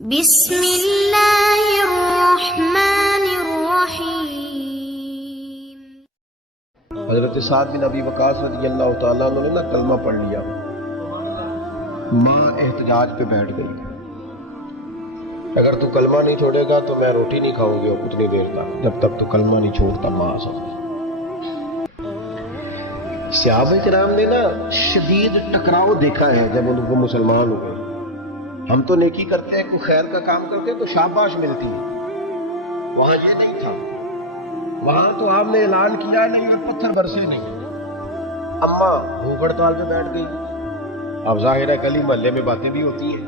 بسم اللہ الرحمن الرحیم۔ حضرت سعد بن ابی وقاص رضی اللہ تعالیٰ عنہ نے نا کلمہ پڑھ لیا، ماں احتجاج پہ بیٹھ گئی، اگر تو کلمہ نہیں چھوڑے گا تو میں روٹی نہیں کھاؤں گی اتنی دیر تک جب تک تو کلمہ نہیں چھوڑتا ماں سب۔ صحابہ کرام نے نا شدید ٹکراؤ دیکھا ہے جب ان کو مسلمان ہوئے۔ ہم تو نیکی کرتے ہیں، کوئی خیر کا کام کرتے ہیں تو شاباش ملتی ہے، وہاں یہ نہیں تھا، وہاں تو آپ نے اعلان کیا نہیں اور پتھر برسے نہیں۔ اماں بھوک ہڑتال پہ بیٹھ گئی۔ اب ظاہر ہے گلی محلے میں باتیں بھی ہوتی ہیں،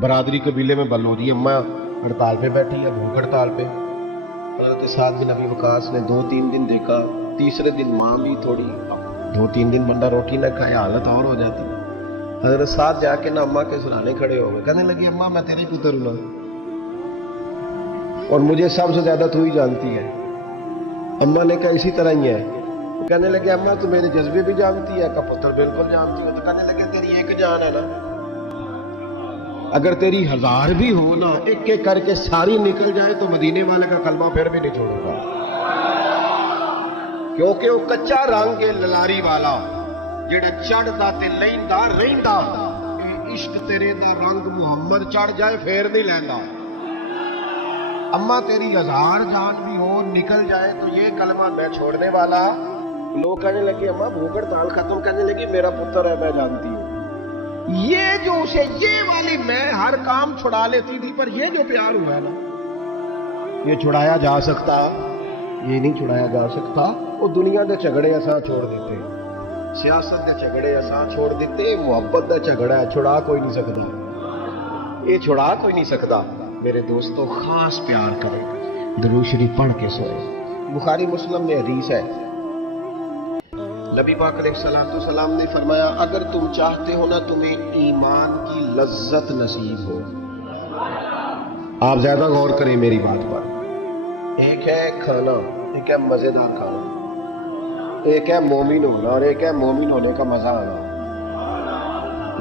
برادری قبیلے میں بل ہوتی ہے، اماں ہڑتال پہ بیٹھی ہے، بھوک ہڑتال پہ۔ حضرت سعد بن ابی وقاص نے 2-3 دن دیکھا، تیسرے دن ماں بھی تھوڑی، 2-3 دن بندہ روٹی نہ کھائے حالت اور ہو جاتی۔ حضرت سعد جا کے نا اماں کے سرانے کھڑے ہو گئے، کہنے لگی اماں میں تیری پتر ہوں نا، اور مجھے سب سے زیادہ تو ہی جانتی ہے۔ اماں نے کہا اسی طرح ہی ہے۔ کہنے لگے اماں تو میرے جذبے بھی جانتی ہے، کا پتر بالکل جانتی ہے۔ تو کہنے لگے تیری ایک جان ہے نا، اگر تیری 1000 بھی ہو نا، ایک ایک کر کے ساری نکل جائے تو مدینے والے کا کلمہ پھر بھی نہیں چھوڑوں گا، کیونکہ وہ کچا رنگ ہے للاری والا جڑا چڑھدا تے لیندا رہندا، عشق تیرے دا رنگ محمد چڑھ جائے پھر نہیں لیندا۔ اماں تیری 1000 جان بھی ہو نکل جائے تو یہ کلمہ میں چھوڑنے والا۔ لوگ کہنے لگے اماں بھوک ہڑتال ختم، کہنے لگی میرا پتر ہے میں جانتی ہوں۔ یہ جو اسے یہ والی میں ہر کام چھڑا لیتی تھی، پر یہ جو پیار ہوا ہے نا یہ چھڑایا جا سکتا؟ یہ نہیں چھڑایا جا سکتا۔ وہ دنیا دے جھگڑے اساں چھوڑ دیتے، سیاست دے جھگڑے اساں چھوڑ دیتے، محبت دا جھگڑا ہے چھڑا کوئی نہیں سکتا، یہ چھڑا کوئی نہیں سکتا۔ میرے دوستو خاص پیار کریں، درود شریف پڑھ کے سوئے۔ بخاری مسلم میں حدیث ہے، نبی پاک علیہ السلام نے فرمایا اگر تم چاہتے ہو نا تمہیں ایمان کی لذت نصیب ہو، آپ زیادہ غور کریں میری بات پر، ایک ہے کھانا، ایک ہے مزیدار کھانا، ایک ہے مومن ہونا اور ایک ہے مومن ہونے کا مزہ آنا،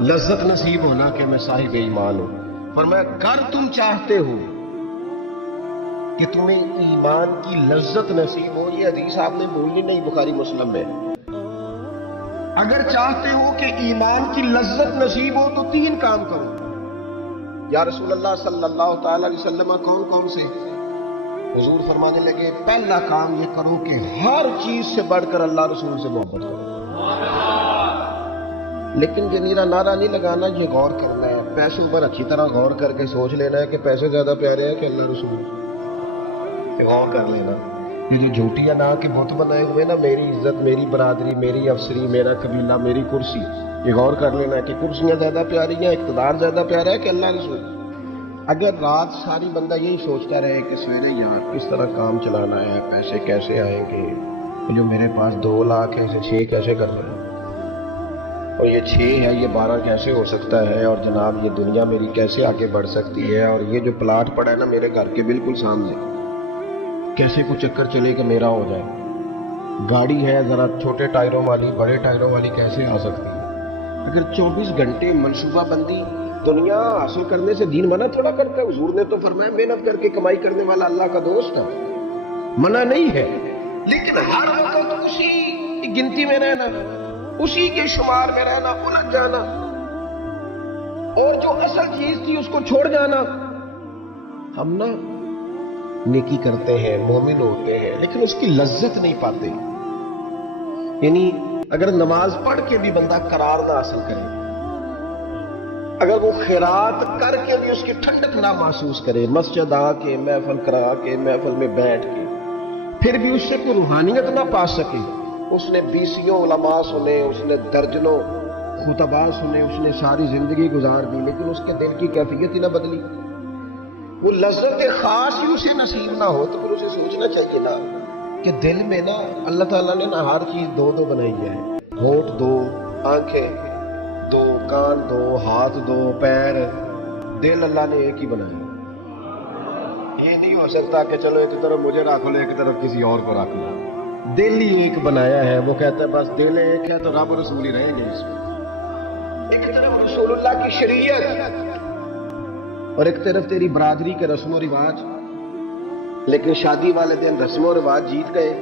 لذت نصیب ہونا کہ میں صاحب ایمان ہوں۔ فرمایا اگر تم چاہتے ہو کہ تمہیں ایمان کی لذت نصیب ہو، یہ حدیث آپ نے بھولی نہیں، بخاری مسلم میں، اگر چاہتے ہو کہ ایمان کی لذت نصیب ہو تو 3 کام کرو۔ یا رسول اللہ صلی اللہ تعالی علیہ وسلم کون کون سے؟ حضور فرمانے لگے پہلا کام یہ کرو کہ ہر چیز سے بڑھ کر اللہ رسول سے محبت کرو۔ لیکن یہ میرا نعرہ نہیں لگانا، یہ غور کرنا ہے، پیسوں پر اچھی طرح غور کر کے سوچ لینا ہے کہ پیسے زیادہ پیارے ہیں کہ اللہ رسول، یہ غور کر لینا۔ یہ جو جھوٹی انا کے بت بنائے ہوئے نا، میری عزت، میری برادری، میری افسری، میرا قبیلہ، میری کرسی، یہ غور کر لینا ہے کہ کرسیاں زیادہ پیاری ہیں، اقتدار زیادہ پیارا ہے کہ اللہ رسول۔ اگر رات ساری بندہ یہی سوچتا رہے کہ سویرے یار کس طرح کام چلانا ہے، پیسے کیسے آئیں گے، جو میرے پاس 2 لاکھ ہے اسے 6 کیسے کرنا ہے، اور یہ 6 ہے یہ 12 کیسے ہو سکتا ہے، اور جناب یہ دنیا میری کیسے آگے بڑھ سکتی ہے، اور یہ جو پلاٹ پڑا ہے نا میرے گھر کے بالکل سامنے کیسے کو چکر چلے کہ میرا ہو جائے، گاڑی ہے ذرا چھوٹے ٹائروں والی بڑے ٹائروں والی کیسے آ سکتی ہے۔ اگر 24 گھنٹے منصوبہ بندی دنیا حاصل کرنے سے دین منع تھوڑا کرتا ہے۔ حضور نے تو فرمایا محنت کر کے کمائی کرنے والا اللہ کا دوست ہے، منع نہیں ہے، لیکن ہر وقت اسی گنتی میں رہنا، اسی کے شمار میں رہنا، الجھ جانا، اور جو اصل چیز تھی اس کو چھوڑ جانا۔ ہم نا نیکی کرتے ہیں، مومن ہوتے ہیں، لیکن اس کی لذت نہیں پاتے۔ یعنی اگر نماز پڑھ کے بھی بندہ قرار نہ حاصل کرے، اگر وہ خیرات کر کے بھی اس کی ٹھنڈک نہ محسوس کرے، مسجد آ کے محفل کرا کے محفل میں بیٹھ کے پھر بھی اس سے کوئی روحانیت نہ پا سکے، اس نے 20 علماء سنے، اس نے درجنوں خطباء سنے، اس نے ساری زندگی گزار دی، لیکن اس کے دل کی کیفیت ہی نہ بدلی، وہ لذت خاص ہی اسے نصیب نہ ہو، تو پھر اسے سوچنا چاہیے نا کہ دل میں نا اللہ تعالیٰ نے نا ہر چیز 2 بنائی ہے، ہونٹ 2، آنکھیں 2، کان 2، ہاتھ 2، پیر، دل اللہ نے ایک ہی بنایا۔ یہ نہیں ہو سکتا کہ چلو ایک طرف مجھے رکھ لو ایک طرف کسی اور کو رکھ لو، دل ہی ایک بنایا ہے۔ وہ کہتا ہے بس دل ایک ہے تو رب رسول ہی رہیں گے اس میں، ایک طرف رسول اللہ کی شریعت، اور ایک طرف تیری برادری کے رسم و رواج، لیکن شادی والے دن رسم و رواج جیت گئے.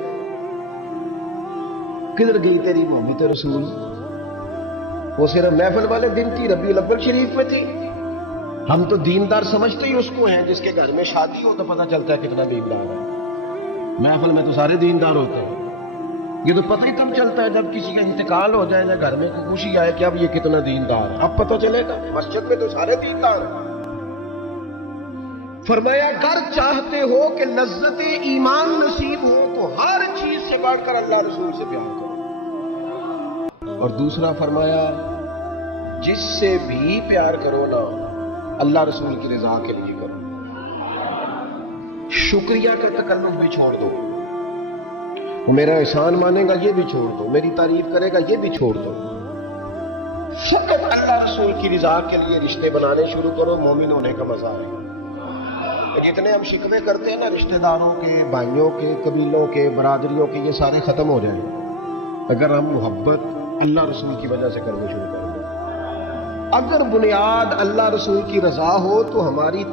کدھر گئی تیری محبت رسول؟ وہ صرف محفل والے دن تھی، ربیع الاول شریف میں تھی. ہم تو دیندار سمجھتے ہی اس کو ہیں جس کے گھر میں شادی ہو تو پتہ چلتا ہے کتنا دیندار ہے. محفل میں تو سارے دیندار ہوتے ہیں. یہ تو پتہ ہی تب چلتا ہے جب کسی کا انتقال ہو جائے یا گھر میں کوئی خوشی آئے کہ اب یہ کتنا دیندار ہے. اب پتہ چلے گا. مسجد میں تو سارے دیندار ہیں. فرمایا اگر چاہتے ہو کہ لذت ایمان نصیب ہو تو ہر چیز سے بڑھ کر اللہ رسول سے پیار کرو. اور دوسرا فرمایا جس سے بھی پیار کرو نا اللہ رسول کی رضا کے لیے کرو. شکریہ کا تکلف بھی چھوڑ دو. وہ میرا احسان مانے گا یہ بھی چھوڑ دو، میری تعریف کرے گا یہ بھی چھوڑ دو. فقط اللہ رسول کی رضا کے لیے رشتے بنانے شروع کرو. مومن ہونے کا مزہ ہے. جتنے ہم شکوے کرتے ہیں نا رشتہ داروں کے، بھائیوں کے، قبیلوں کے، برادریوں کے، یہ سارے ختم ہو جائیں اگر ہم محبت اللہ رسول کی وجہ سے کرنا شروع کر دیں. اگر بنیاد اللہ رسول کی رضا ہو تو ہماری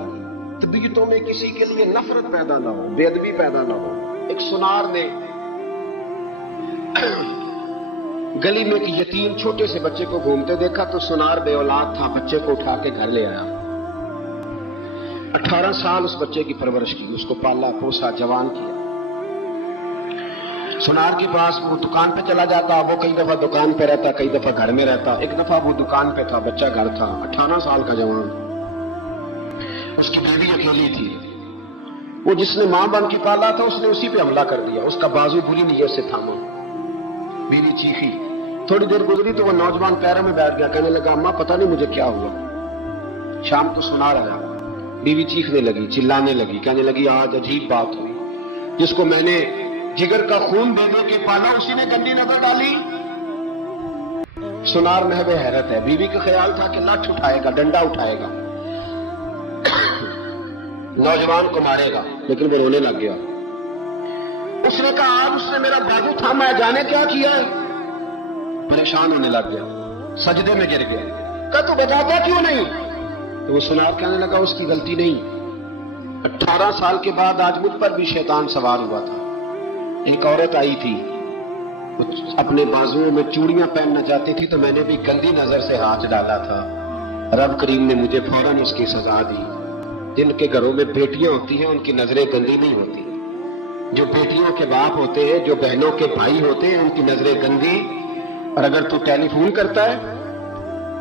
طبیعتوں میں کسی کے لیے نفرت پیدا نہ ہو، بے ادبی پیدا نہ ہو. ایک سنار نے گلی میں ایک یتیم چھوٹے سے بچے کو گھومتے دیکھا تو سنار بے اولاد تھا، بچے کو اٹھا کے گھر لے آیا. 18 سال اس بچے کی پرورش کی، اس کو پالا پوسا، جوان کیا. سنار کے پاس وہ دکان پہ چلا جاتا، وہ کئی دفعہ دکان پہ رہتا، کئی دفعہ گھر میں رہتا. ایک دفعہ وہ دکان پہ تھا، بچہ گھر تھا. 18 سال کا جوان، اس کی بیوی اکیلی تھی. وہ جس نے ماں بن کے پالا تھا اس نے اسی پہ حملہ کر دیا، اس کا بازو بری نیت سے تھاما. بیوی چیخی. تھوڑی دیر گزری تو وہ نوجوان پیروں میں بیٹھ گیا، کہنے لگا اماں پتہ نہیں مجھے کیا ہوا. شام کو سنار آیا. بیوی چیخنے لگی، چلانے لگی، کہنے لگی آج عجیب بات ہوئی. جس کو میں نے جگر کا خون دے دے کے پالا اسی نے گندی نظر ڈالی. سنار محو حیرت ہے. بیوی کا خیال تھا کہ لٹھ اٹھائے گا، ڈنڈا اٹھائے گا، نوجوان کو مارے گا، لیکن وہ رونے لگ گیا. اس نے کہا آج اس نے میرا بازو تھاما ہے، جانے کیا کیا ہے. پریشان ہونے لگ گیا، سجدے میں گر گیا. کہا تو بتاتا کیوں نہیں؟ تو وہ سنار کہنے لگا اس کی غلطی نہیں. 18 سال کے بعد آج مجھ پر بھی شیطان سوار ہوا تھا. ایک عورت آئی تھی، اپنے بازوؤں میں چوڑیاں پہننا چاہتی تھی تو میں نے بھی گندی نظر سے ہاتھ ڈالا تھا. رب کریم نے مجھے فوراً اس کی سزا دی. جن کے گھروں میں بیٹیاں ہوتی ہیں ان کی نظریں گندی نہیں ہوتی. جو بیٹیوں کے باپ ہوتے ہیں، جو بہنوں کے بھائی ہوتے ہیں، ان کی نظریں گندی. اور اگر تو ٹیلی فون کرتا ہے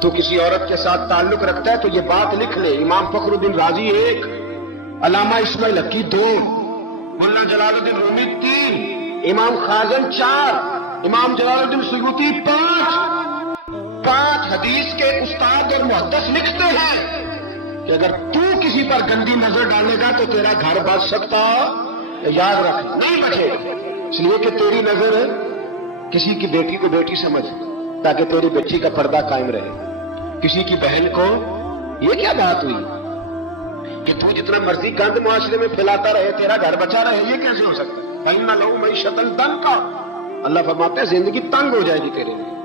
تو کسی عورت کے ساتھ تعلق رکھتا ہے تو یہ بات لکھ لے. امام فخر الدین رازی 1، علامہ اسماعیل حقی 2، مولانا جلال الدین رومی 3، امام خازن 4، امام جلال الدین سیوطی 5 حدیث کے استاد اور محدث لکھتے ہیں کہ اگر تو کسی پر گندی نظر ڈالے گا تو تیرا گھر بچ سکتا، یاد رکھ نہیں بچے. اس لیے کہ تیری نظر کسی کی بیٹی کو بیٹی سمجھ تاکہ تیری بچی کا پردہ قائم رہے. کسی کی بہن کو یہ کیا بات ہوئی کہ تو جتنا مرضی گند معاشرے میں پھیلاتا رہے تیرا گھر بچا رہے، یہ کیسے ہو سکتا ہے؟ فَإِنَّ لَهُ مَعِيشَةً ضَنْكَ. اللہ فرماتے ہیں زندگی تنگ ہو جائے گی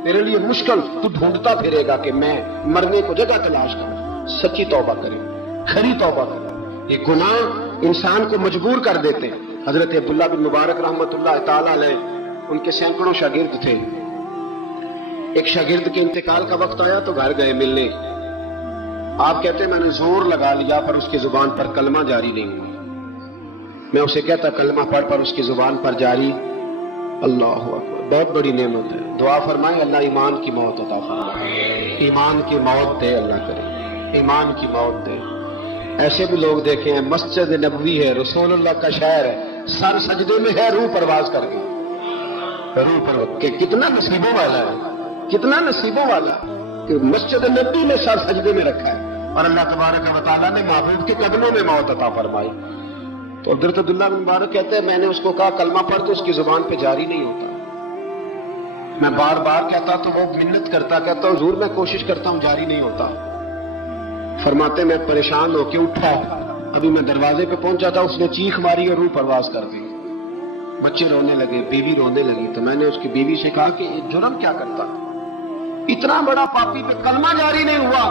تیرے لیے مشکل. تو ڈھونڈتا پھرے گا کہ میں مرنے کو جگہ تلاش کروں. سچی توبہ کرے، کھری توبہ کرے. یہ گناہ انسان کو مجبور کر دیتے ہیں. حضرت عبداللہ بن مبارک رحمۃ اللہ تعالی علیہ، ان کے سینکڑوں شاگرد تھے. ایک شاگرد کے انتقال کا وقت آیا تو گھر گئے ملنے. آپ کہتے ہیں میں نے زور لگا لیا پر اس کی زبان پر کلمہ جاری نہیں ہوا. میں اسے کہتا کلمہ پڑھ پر اس کی زبان پر جاری. اللہ اکبر، بہت بڑی نعمت ہے. دعا فرمائیں اللہ ایمان کی موت عطا فرمائے. ایمان کی موت دے اللہ کرے، ایمان کی موت دے. ایسے بھی لوگ دیکھے ہیں مسجد نبوی ہے، رسول اللہ کا شہر ہے، سر سجدے میں ہے، روح پرواز کر کے روح پر کہ کتنا نصیبوں والا ہے، کتنا نصیبوں والا کہ مسجد نبی میں سر سجدے میں رکھا ہے اور اللہ تبارک و تعالیٰ نے محبوب کے قدموں میں موت عطا فرمائی. تو حضرت عبداللہ بن مبارک کہتے ہیں میں نے اس کو کہا کلمہ پڑھ تو اس کی زبان پہ جاری نہیں ہوتا. میں بار بار کہتا تو وہ منت کرتا، کہتا حضور میں کوشش کرتا ہوں جاری نہیں ہوتا. فرماتے میں پریشان ہو کے اٹھا، ابھی میں دروازے پہ پہنچا تھا اس نے چیخ ماری اور روح پرواز کر دی. بچے رونے لگے، بیوی رونے لگی. تو میں نے اس کی بیوی سے کہا کہ یہ جرم کیا کرتا، اتنا بڑا پاپی پہ کلمہ جاری نہیں ہوا.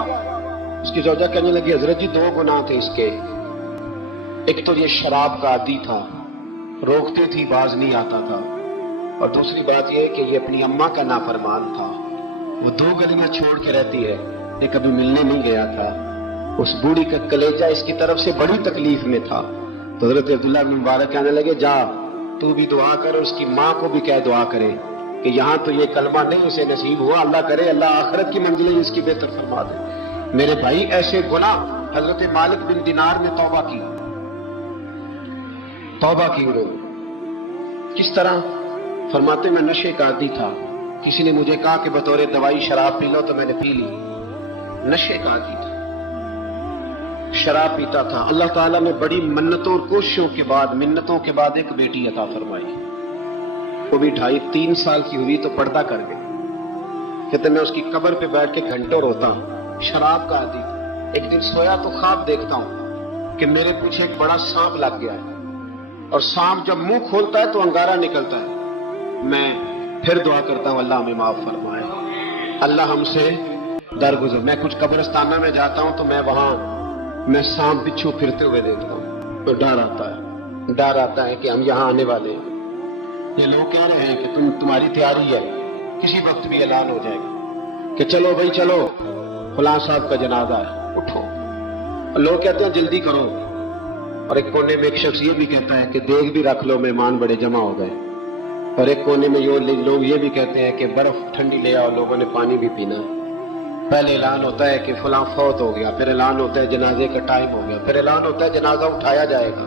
اس کی زوجہ کہنے لگی حضرت جی 2 گناہ تھے اس کے، ایک تو یہ شراب کا عادی تھا، روکتے تھی باز نہیں آتا تھا، اور دوسری بات یہ کہ یہ اپنی اماں کا نافرمان تھا، وہ 2 گلیاں چھوڑ کے رہتی ہے، یہ کبھی ملنے نہیں گیا تھا، اس بوڑھی کا کلیجہ اس کی طرف سے بڑی تکلیف میں تھا۔ تو حضرت عبداللہ بن مبارک کہنے لگے جا تو بھی دعا کر، اس کی ماں کو بھی کہہ دعا کرے کہ یہاں تو یہ کلمہ نہیں اسے نصیب ہوا، اللہ کرے اللہ آخرت کی منزلیں اس کی بہتر فرما دے۔ میرے بھائی ایسے گناہ حضرت مالک بن دینار نے توبہ کی انہوں نے۔ کس طرح؟ فرماتے میں نشے کا عادی تھا، کسی نے مجھے کہا کہ بطور دوائی شراب پی لو تو میں نے پی لی، نشے کا عادی تھا، شراب پیتا تھا۔ اللہ تعالیٰ نے بڑی منتوں اور کوششوں کے بعد، منتوں کے بعد ایک بیٹی عطا فرمائی، وہ بھی 2.5-3 سال کی ہوئی تو پردہ کر گئی۔ کہتے میں اس کی قبر پہ بیٹھ کے گھنٹوں روتا ہوں، شراب کا عادی تھا۔ ایک دن سویا تو خواب دیکھتا ہوں کہ میرے پیچھے ایک بڑا سانپ لگ گیا ہے، اور سانپ جب منہ کھولتا ہے تو انگارہ نکلتا ہے۔ میں پھر دعا کرتا ہوں اللہ ہمیں معاف فرمائے، اللہ ہم سے درگزر۔ میں کچھ قبرستانہ میں جاتا ہوں تو میں سانپ بچھو پھرتے ہوئے دیکھتا ہوں تو ڈر آتا ہے کہ ہم یہاں آنے والے ہیں۔ یہ لوگ کہہ رہے ہیں کہ تمہاری تیاری ہے، کسی وقت بھی اعلان ہو جائے گا کہ چلو بھائی چلو فلاں صاحب کا جنازہ ہے، اٹھو۔ لوگ کہتے ہیں جلدی کرو، اور ایک کونے میں ایک شخص یہ بھی کہتا ہے کہ دیگ بھی رکھ لو مہمان بڑے جمع ہو گئے، اور ایک کونے میں لوگ یہ بھی کہتے ہیں کہ برف ٹھنڈی لے آؤ، لوگوں نے پانی بھی پینا ہے۔ پہلے اعلان ہوتا ہے کہ فلاں فوت ہو گیا، پھر اعلان ہوتا ہے جنازے کا ٹائم ہو گیا، پھر اعلان ہوتا ہے جنازہ اٹھایا جائے گا،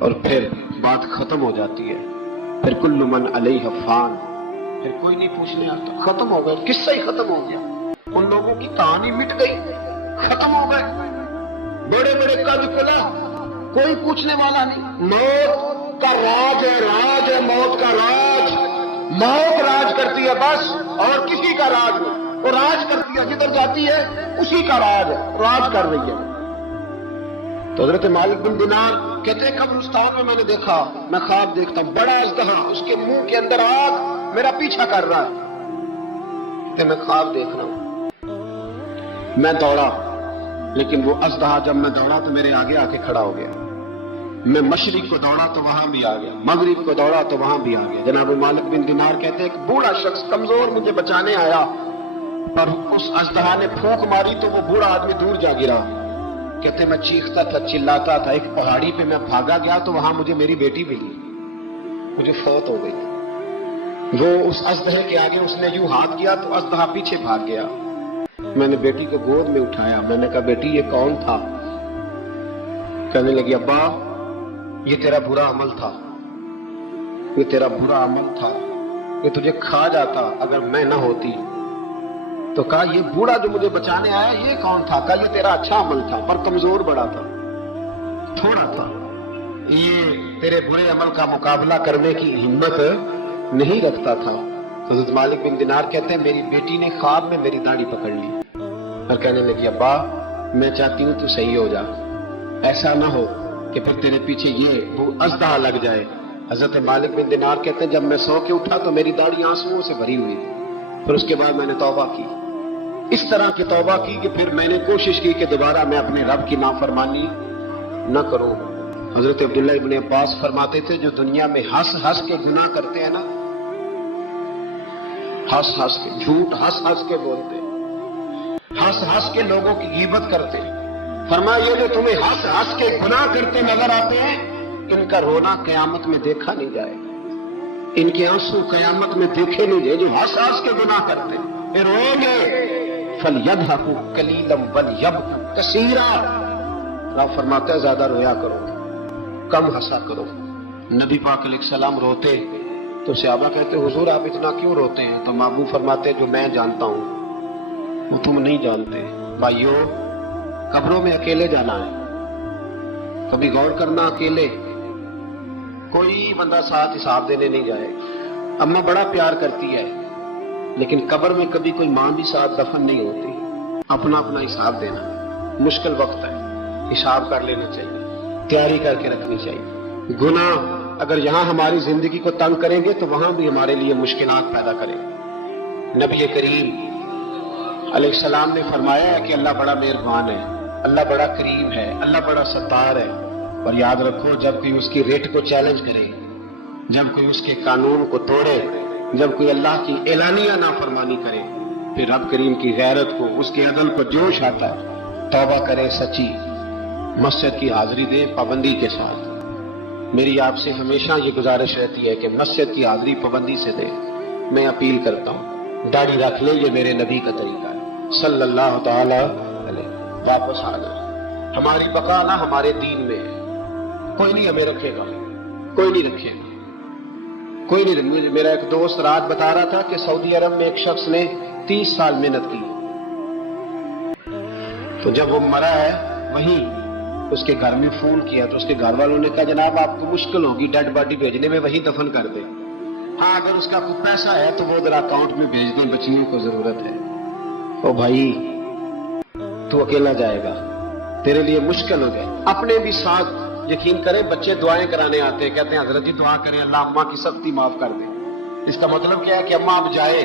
اور پھر بات ختم ہو جاتی ہے، پھر کل من علیہ فان، پھر کوئی نہیں پوچھنے آتا، ختم ہو گیا، قصہ ہی ختم ہو گیا، ان لوگوں کی کہانی مٹ گئی، ختم ہو گئے، بڑے بڑے قد کلا، کوئی پوچھنے والا نہیں۔ موت کا راج ہے موت کا راج، موت راج کرتی ہے بس، اور کسی کا راج نہیں، وہ راج کرتی ہے، جدھر جاتی ہے اسی کا راج ہے، راج کر رہی ہے۔ تو حضرت مالک بن دینار کہتے ہیں قبرستان میں نے دیکھا، میں خواب دیکھتا ہوں بڑا اژدہا، اس کے منہ کے اندر آگ میرا پیچھا کر رہا ہے، کہ میں خواب دیکھ رہا ہوں۔ میں دوڑا، لیکن وہ اژدہا جب میں دوڑا تو میرے آگے آ کے کھڑا ہو گیا۔ میں مشرق کو دوڑا تو وہاں بھی آ گیا، مغرب کو دوڑا تو وہاں بھی آ گیا۔ جناب مالک بن دینار کہتے ہیں ایک بوڑھا شخص کمزور مجھے بچانے آیا، پر اس اژدہا نے پھونک ماری تو وہ بوڑھا آدمی دور جا گرا۔ کہتے میں چیختا تھا، چلاتا تھا، ایک پہاڑی پہ میں بھاگا گیا تو وہاں مجھے میری بیٹی ملی، مجھے فوت ہو گئی۔ وہ اس اژدہے کے آگے اس نے یوں ہاتھ کیا تو اژدہا پیچھے بھاگ گیا۔ میں نے بیٹی کو گود میں اٹھایا، میں نے کہا بیٹی یہ کون تھا؟ کہنے لگی ابا یہ تیرا برا عمل تھا، یہ تیرا برا عمل تھا، یہ تجھے کھا جاتا اگر میں نہ ہوتی۔ تو کہا یہ بوڑھا جو مجھے بچانے آیا یہ کون تھا؟ کہا یہ تیرا اچھا عمل تھا، پر کمزور بڑا تھا، تھوڑا تھا، یہ تیرے برے عمل کا مقابلہ کرنے کی ہمت نہیں رکھتا تھا۔ حضرت مالک بن دینار کہتے ہیں میری بیٹی نے خواب میں میری داڑھی پکڑ لی اور کہنے لگی ابا میں چاہتی ہوں تو صحیح ہو جا، ایسا نہ ہو کہ پھر تیرے پیچھے یہ وہ اژدہا لگ جائے۔ حضرت مالک بن دینار کہتے ہیں جب میں سو کے اٹھا تو میری داڑھی آنسوؤں سے بھری ہوئی تھی، پھر اس کے بعد میں نے توبہ کی، اس طرح کی توبہ کی کہ پھر میں نے کوشش کی کہ دوبارہ میں اپنے رب کی نافرمانی نہ کروں۔ حضرت عبداللہ ابن عباس فرماتے تھے جو دنیا میں ہنس ہنس کے گناہ کرتے ہیں نا، ہنس ہنس کے جھوٹ ہنس ہنس کے بولتے، ہنس ہنس کے لوگوں کی غیبت کرتے، فرمایا یہ جو تمہیں ہنس ہنس کے گناہ کرتے نظر آتے ہیں ان کا رونا قیامت میں دیکھا نہیں جائے، ان کے آنسو قیامت میں دیکھے نہیں جائے۔ جو ہنس ہنس کے گناہ کرتے پھر روئیں گے، فَلْيَضْحَكُوا قَلِيلًا وَلْيَبْكُوا كَثِيرًا، رب فرماتا ہے زیادہ رویا کرو کم ہنسا کرو۔ نبی پاک علیہ السلام روتے تو صحابہ کہتے حضور آپ اتنا کیوں روتے ہیں؟ تو محبوب فرماتے جو میں جانتا ہوں وہ تم نہیں جانتے۔ بھائیو قبروں میں اکیلے جانا ہے، کبھی غور کرنا، اکیلے کوئی بندہ ساتھ حساب دینے نہیں جائے۔ اماں بڑا پیار کرتی ہے لیکن قبر میں کبھی کوئی ماں بھی ساتھ دفن نہیں ہوتی، اپنا اپنا حساب دینا، مشکل وقت ہے، حساب کر لینا چاہیے، تیاری کر کے رکھنی چاہیے۔ گناہ اگر یہاں ہماری زندگی کو تنگ کریں گے تو وہاں بھی ہمارے لیے مشکلات پیدا کریں گے۔ نبی کریم علیہ السلام نے فرمایا ہے کہ اللہ بڑا مہربان ہے، اللہ بڑا کریم ہے، اللہ بڑا ستار ہے، اور یاد رکھو جب کوئی اس کی ریٹ کو چیلنج کرے، جب کوئی اس کے قانون کو توڑے، جب کوئی اللہ کی اعلانیہ نافرمانی کرے، پھر رب کریم کی غیرت کو، اس کے عدل کو جوش آتا ہے، توبہ کرے سچی، مسجد کی حاضری دے پابندی کے ساتھ۔ میری آپ سے ہمیشہ یہ گزارش رہتی ہے کہ مسجد کی حاضری پابندی سے دے۔ میں اپیل کرتا ہوں داڑھی رکھ لے، یہ میرے نبی کا طریقہ ہے صلی اللہ تعالی علیہ۔ واپس آ جائے، ہماری بقا نہ ہمارے دین میں ہے، کوئی نہیں ہمیں رکھے گا، کوئی نہیں رکھے گا، کوئی نہیں رکھے۔ میرا ایک دوست رات بتا رہا تھا کہ سعودی عرب میں ایک شخص نے 30 سال محنت کی، تو جب وہ مرا ہے وہیں اس کے گھر میں فون کیا تو اس کے گھر والوں نے کہا جناب آپ کو مشکل ہوگی ڈیڈ باڈی بھیجنے میں، وہیں دفن کر دیں، ہاں اگر اس کا کوئی پیسہ ہے تو وہ ذرا اکاؤنٹ میں بھیج دیں، بچیوں کو ضرورت ہے۔ او بھائی تو اکیلا جائے گا، تیرے لیے مشکل ہو جائے۔ اپنے بھی ساتھ یقین کریں، بچے دعائیں کرانے آتے ہیں، کہتے ہیں حضرت جی دعا کریں اللہ اماں کی سختی معاف کر دیں۔ اس کا مطلب کیا ہے کہ اماں اب جائے،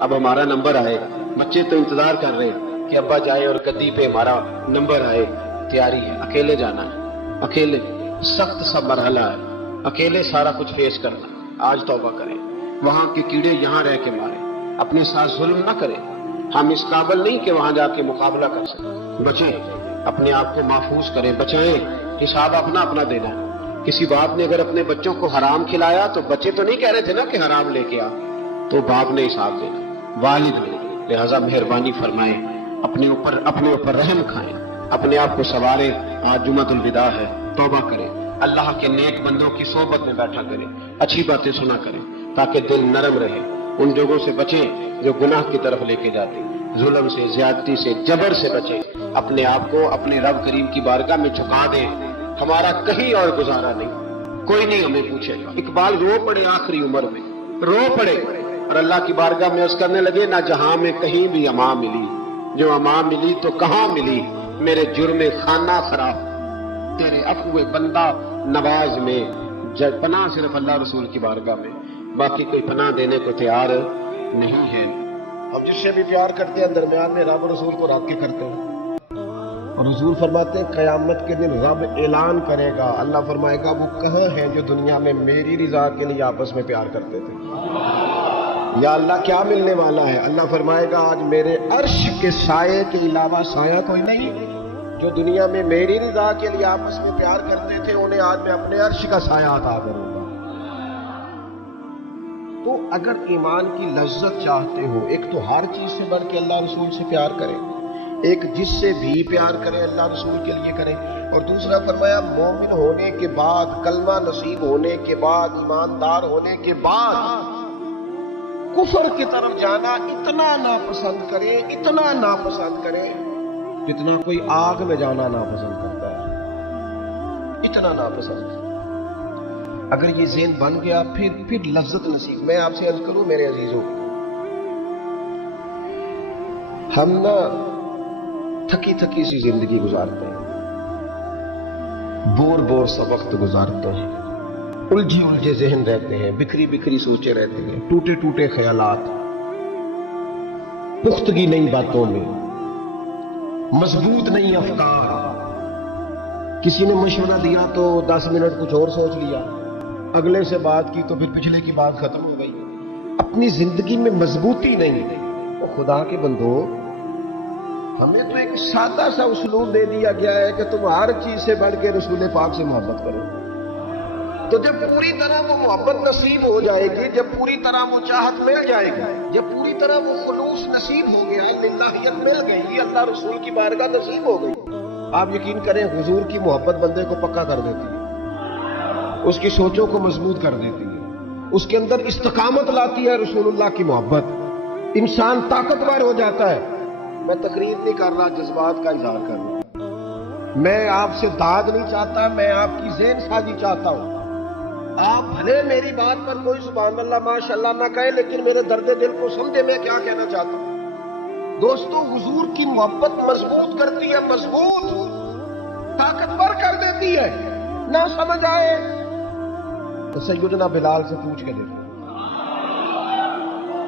اب ہمارا نمبر آئے۔ بچے تو انتظار کر رہے ہیں کہ ابا جائے اور گدی پہ ہمارا نمبر آئے، تیاری ہے۔ اکیلے جانا ہے، اکیلے، سخت سا مرحلہ ہے، اکیلے سارا کچھ فیس کرنا۔ آج توبہ کریں، وہاں کے کیڑے یہاں رہ کے مارے، اپنے ساتھ ظلم نہ کریں۔ ہم اس قابل نہیں کہ وہاں جا کے مقابلہ کر سکیں۔ بچیں، اپنے آپ کو محفوظ کریں، بچائیں، حساب اپنا اپنا دینا ہے۔ کسی باپ نے اگر اپنے بچوں کو حرام کھلایا تو بچے تو نہیں کہہ رہے تھے نا کہ حرام لے کے آ، تو باپ نے حساب دینا، والد نے۔ لہذا مہربانی فرمائیں، اپنے اوپر رحم کھائیں، اپنے آپ کو سنواریں۔ آج جمعۃ الوداع ہے، توبہ کریں، اللہ کے نیک بندوں کی صحبت میں بیٹھا کریں، اچھی باتیں سنا کریں تاکہ دل نرم رہے۔ ان جگہوں سے بچیں جو گناہ کی طرف لے کے جاتے، ظلم سے، زیادتی سے، جبر سے بچیں۔ اپنے آپ کو اپنے رب کریم کی بارگاہ میں جھکا دیں، ہمارا کہیں اور گزارا نہیں، کوئی نہیں ہمیں پوچھے گا۔ اقبال رو پڑے آخری عمر میں، رو پڑے اور اللہ کی بارگاہ میں اس کرنے لگے، نہ جہاں میں کہیں بھی امان ملی، جو امان ملی تو کہاں ملی، میرے جرم خانہ خراب، تیرے عفو بندہ نواز میں۔ پناہ صرف اللہ رسول کی بارگاہ میں، باقی کوئی پناہ دینے کو تیار نہیں ہے۔ اب جس سے بھی پیار کرتے ہیں درمیان میں رب رسول کو رکھ کے کرتے ہیں، اور حضور فرماتے ہیں قیامت کے دن رب اعلان کرے گا، اللہ فرمائے گا وہ کہاں ہیں جو دنیا میں میری رضا کے لیے آپس میں پیار کرتے تھے؟ یا اللہ کیا ملنے والا ہے؟ اللہ فرمائے گا آج میرے عرش کے سائے کے علاوہ سایہ کوئی نہیں۔ جو دنیا میں میری رضا کے لیے آپس میں پیار کرتے تھے انہیں آج میں اپنے عرش کا سایہ عطا کروں گا۔ تو اگر ایمان کی لذت چاہتے ہو، ایک تو ہر چیز سے بڑھ کے اللہ رسول سے پیار کریں، ایک جس سے بھی پیار کریں اللہ رسول کے لیے کریں، اور دوسرا فرمایا مومن ہونے کے بعد، کلمہ نصیب ہونے کے بعد، ایماندار ہونے کے بعد کفر کی طرف جانا اتنا ناپسند کریں، اتنا ناپسند کریں جتنا کوئی آگ میں جانا ناپسند کرتا ہے، اتنا ناپسند۔ اگر یہ ذہن بن گیا پھر لذت نصیب۔ میں آپ سے عرض کروں میرے عزیزوں، ہم نا تھکی تھکی سی زندگی گزارتے ہیں، بور سا وقت گزارتے ہیں، الجھے ذہن رہتے ہیں، بکھری سوچے رہتے ہیں، ٹوٹے خیالات، پختگی نہیں باتوں میں، مضبوط نہیں افکار۔ کسی نے مشورہ دیا تو 10 منٹ کچھ اور سوچ لیا، اگلے سے بات کی تو پھر پچھلے کی بات ختم ہو گئی۔ اپنی زندگی میں مضبوطی نہیں۔ وہ خدا کے بندو، ہمیں تو ایک سادہ سا اسلوب دے دیا گیا ہے کہ تم ہر چیز سے بڑھ کے رسول پاک سے محبت کرو۔ تو جب پوری طرح وہ محبت نصیب ہو جائے گی، جب پوری طرح وہ چاہت مل جائے گی، جب پوری طرح وہ خلوص نصیب ہو گیا، للہیت مل گئی، اللہ رسول کی بارگاہ نصیب ہو گئی، آپ یقین کریں حضور کی محبت بندے کو پکا کر دیتی ہے، اس کی سوچوں کو مضبوط کر دیتی ہے، اس کے اندر استقامت لاتی ہے رسول اللہ کی محبت، انسان طاقتور ہو جاتا ہے۔ میں تقریر نہیں کر رہا، جذبات کا اظہار کر رہا، میں آپ سے داد نہیں چاہتا، میں آپ کی ذہن سازی چاہتا ہوں۔ آپ بھلے میری بات پر کوئی سبحان اللہ ماشاءاللہ نہ کہے، لیکن میرے درد دل کو سمجھے میں کیا کہنا چاہتا ہوں۔ دوستو، حضور کی محبت مضبوط کرتی ہے، مضبوط، طاقتور کر دیتی ہے۔ نہ سمجھ آئے تو سیدنا بلال سے پوچھ کے دیکھو،